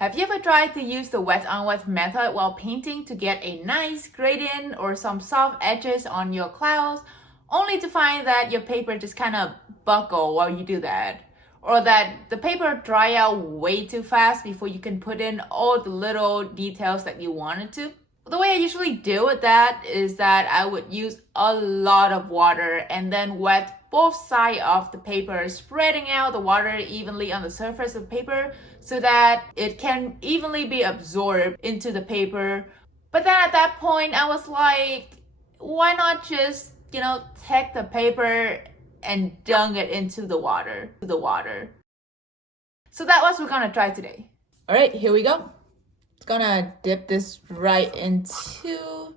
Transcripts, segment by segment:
Have you ever tried to use the wet on wet method while painting to get a nice gradient or some soft edges on your clouds, only to find that your paper just kind of buckle while you do that? Or that the paper dry out way too fast before you can put in all the little details that you wanted to? The way I usually deal with that is that I would use a lot of water and then wet both sides of the paper, spreading out the water evenly on the surface of the paper so that it can evenly be absorbed into the paper. But then at that point, I was like, why not just, take the paper and dunk it into the water. So that's what we're gonna try today. All right, here we go. It's gonna dip this right into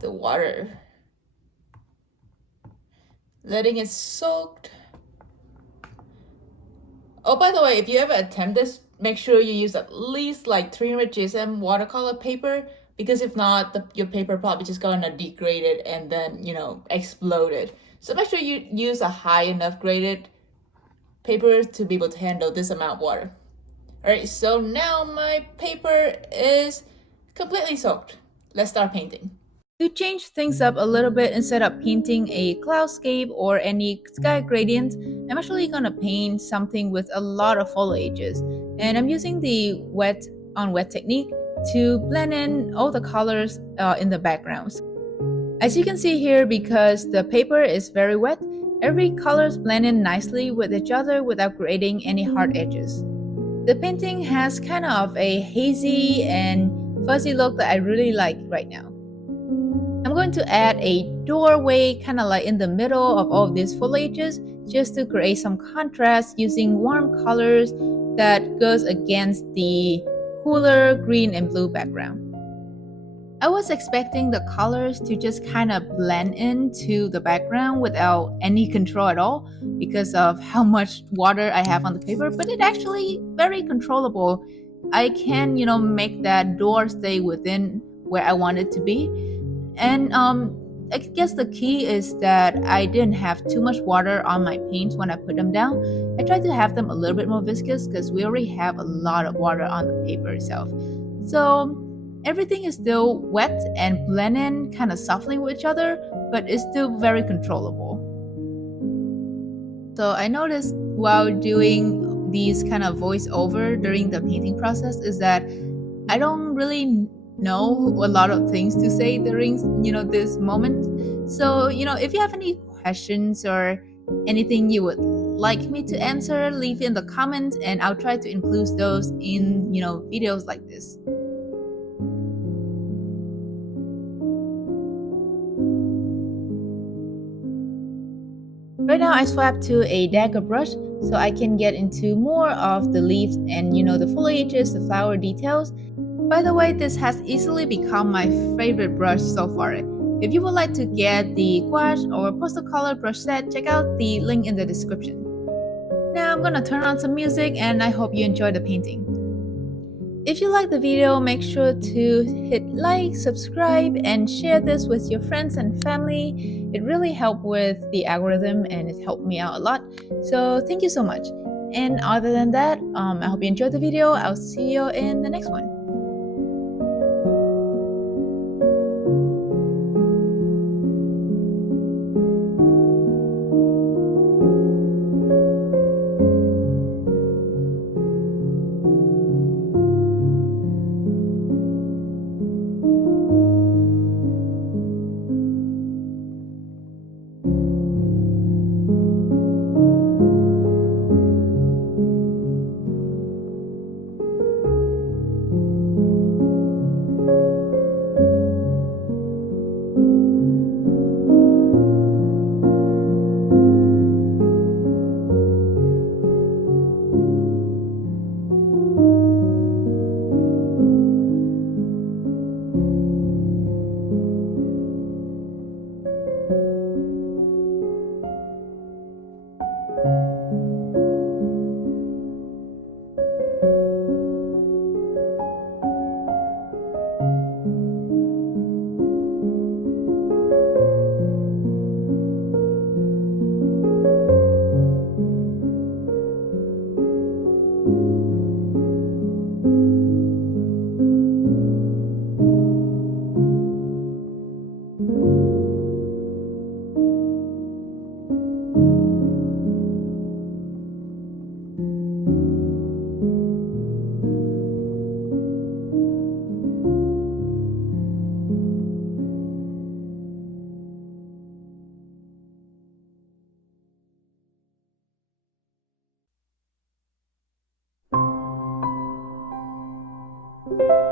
the water, letting it soak. Oh, by the way, if you ever attempt this, make sure you use at least like 300 GSM watercolor paper, because if not, your paper probably just gonna degrade it and then, explode it. So make sure you use a high enough graded paper to be able to handle this amount of water. All right, so now my paper is completely soaked. Let's start painting. To change things up a little bit, instead of painting a cloudscape or any sky gradient, I'm actually gonna paint something with a lot of foliages. And I'm using the wet on wet technique to blend in all the colors in the backgrounds. As you can see here, because the paper is very wet, every colors blend in nicely with each other without creating any hard edges. The painting has kind of a hazy and fuzzy look that I really like right now. I'm going to add a doorway kind of like in the middle of all of these foliages, just to create some contrast using warm colors that goes against the cooler green and blue background. I was expecting the colors to just kind of blend into the background without any control at all because of how much water I have on the paper, but it actually very controllable. I can, make that door stay within where I want it to be. And I guess the key is that I didn't have too much water on my paints when I put them down. I tried to have them a little bit more viscous because we already have a lot of water on the paper itself. So everything is still wet and blending kind of softly with each other, but it's still very controllable. So I noticed while doing these kind of voiceover during the painting process is that I don't really know a lot of things to say during this moment. So if you have any questions or anything you would like me to answer, leave in the comments and I'll try to include those in videos like this. Right now I swap to a dagger brush so I can get into more of the leaves and the foliages, the flower details. By the way, this has easily become my favorite brush so far. If you would like to get the gouache or pastel color brush set, check out the link in the description. Now I'm gonna turn on some music and I hope you enjoy the painting. If you like the video, make sure to hit like, subscribe, and share this with your friends and family. It really helped with the algorithm and it helped me out a lot. So thank you so much. And other than that, I hope you enjoyed the video. I'll see you in the next one. you.